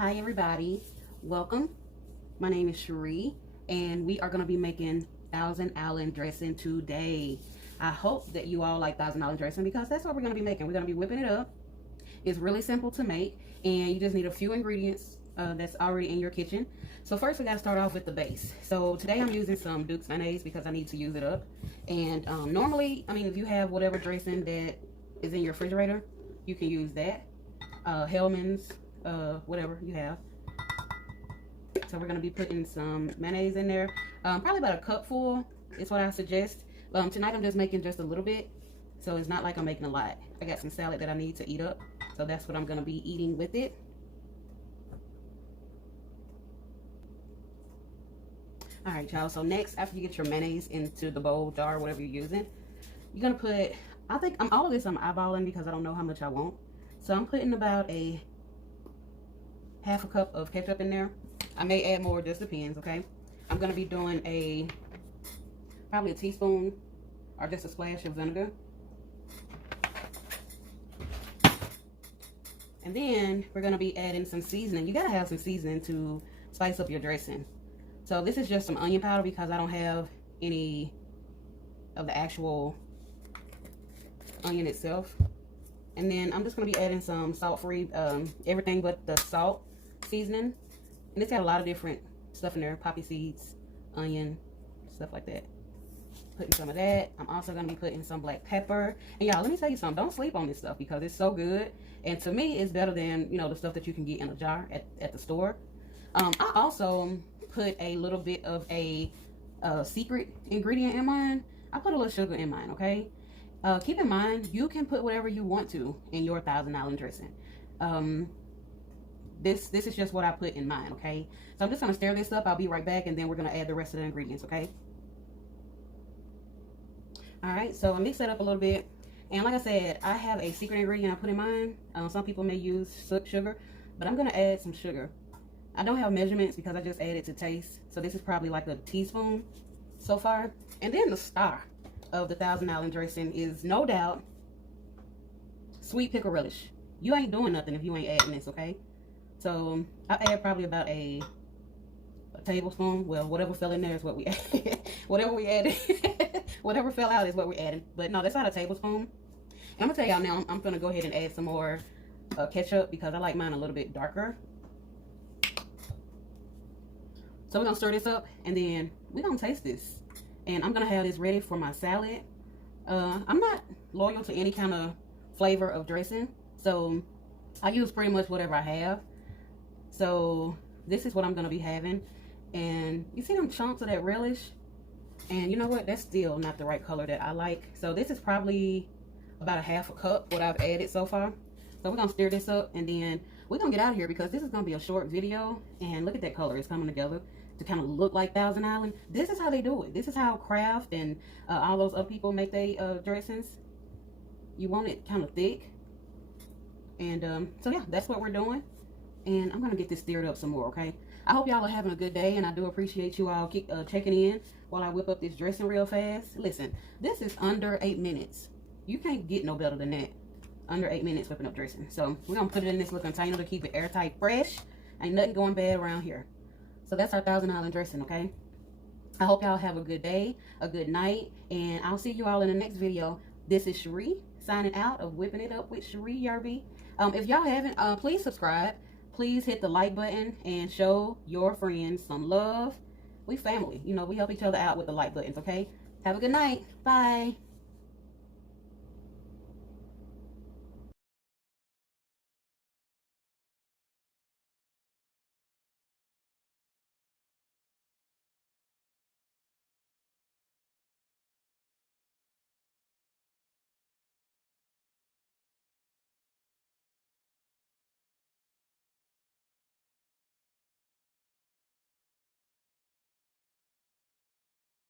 Hi everybody, welcome. My name is Cherie and we are going to be making Thousand Island dressing today. I hope that you all like Thousand Island dressing because that's what we're going to be making. We're going to be whipping it up. It's really simple to make and you just need a few ingredients that's already in your kitchen. So first we got to start off with the base. So today I'm using some Duke's mayonnaise because I need to use it up. And normally, if you have whatever dressing that is in your refrigerator, you can use that. Hellman's, whatever you have. So we're going to be putting some mayonnaise in there, probably about a cup full is what I suggest. Tonight I'm just making just a little bit, so it's not like I'm making a lot. I got some salad that I need to eat up, so that's what I'm going to be eating with it. Alright y'all, so next, after you get your mayonnaise into the bowl, jar, whatever you're using, you're going to put, I think all of this I'm eyeballing because I don't know how much I want. So I'm putting about a half a cup of ketchup in there. I may add more, just depends, okay? I'm going to be doing probably a teaspoon or just a splash of vinegar. And then we're going to be adding some seasoning. You got to have some seasoning to spice up your dressing. So this is just some onion powder because I don't have any of the actual onion itself. And then I'm just going to be adding some salt-free, everything but the salt seasoning. And it's got a lot of different stuff in there. Poppy seeds, onion, stuff like that. Putting some of that. I'm also going to be putting some black pepper. And y'all, let me tell you something. Don't sleep on this stuff because it's so good. And to me, it's better than, the stuff that you can get in a jar at the store. I also put a little bit of a secret ingredient in mine. I put a little sugar in mine, okay? Keep in mind, you can put whatever you want to in your Thousand Island dressing. This is just what I put in mine, okay? So I'm just going to stir this up. I'll be right back, and then we're going to add the rest of the ingredients, okay? All right, so I mix it up a little bit. And like I said, I have a secret ingredient I put in mine. Some people may use sugar, but I'm going to add some sugar. I don't have measurements because I just added to taste. So this is probably like a teaspoon so far. And then the star of the Thousand Island dressing is no doubt sweet pickle relish. You ain't doing nothing if you ain't adding this, okay? So I add probably about a tablespoon. Well, whatever fell in there is what we added. Whatever we added, whatever fell out is what we added. But no, that's not a tablespoon. And I'm gonna tell y'all now, I'm gonna go ahead and add some more ketchup because I like mine a little bit darker. So we're gonna stir this up and then we're gonna taste this. And I'm gonna have this ready for my salad. I'm not loyal to any kind of flavor of dressing, so I use pretty much whatever I have. So this is what I'm gonna be having. And you see them chunks of that relish? And you know what? That's still not the right color that I like. So this is probably about a half a cup what I've added so far. So we're gonna stir this up and then we're gonna get out of here because this is gonna be a short video. And look at that color, it's coming together to kind of look like Thousand Island. This is how they do it. This is how Kraft and all those other people make their dressings. You want it kind of thick. And so yeah, that's what we're doing. And I'm gonna get this stirred up some more, okay? I hope y'all are having a good day, and I do appreciate you all keep checking in while I whip up this dressing real fast. Listen, this is under 8 minutes. You can't get no better than that. Under 8 minutes whipping up dressing. So we're gonna put it in this little container to keep it airtight, fresh. Ain't nothing going bad around here. So that's our Thousand Island dressing, okay? I hope y'all have a good day, a good night, and I'll see you all in the next video. This is Cherie signing out of Whipping It Up with Chereeyearby. If y'all haven't, please subscribe. Please hit the like button and show your friends some love. We family. We help each other out with the like buttons, okay? Have a good night. Bye.